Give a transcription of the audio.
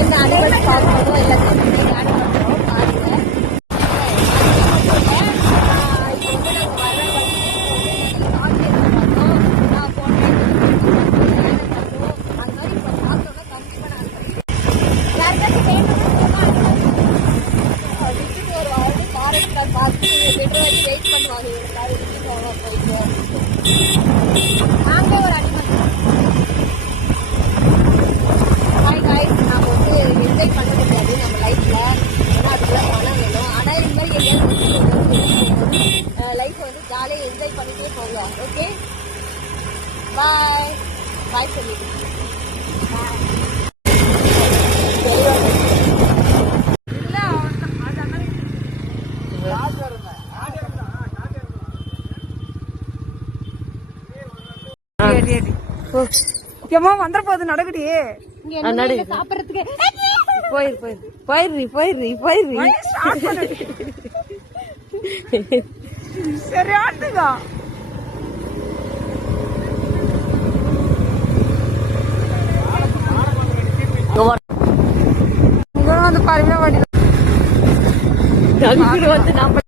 என்ன அனிமல்ஸ் பார்க்கணும் எல்லாத்தையும் ஆட் பண்ணுறோம் பாருங்க. ஜாலியாக என்ஜாய் பண்ணிட்டே போங்க. ஓகே, பாய் பாய் சொல்லிட்டு வந்துட போகுது நடக்குடியே சாப்பிடறதுக்கு போயிரு சரியானதுங்க. வந்து பாருங்க வந்து நம்ம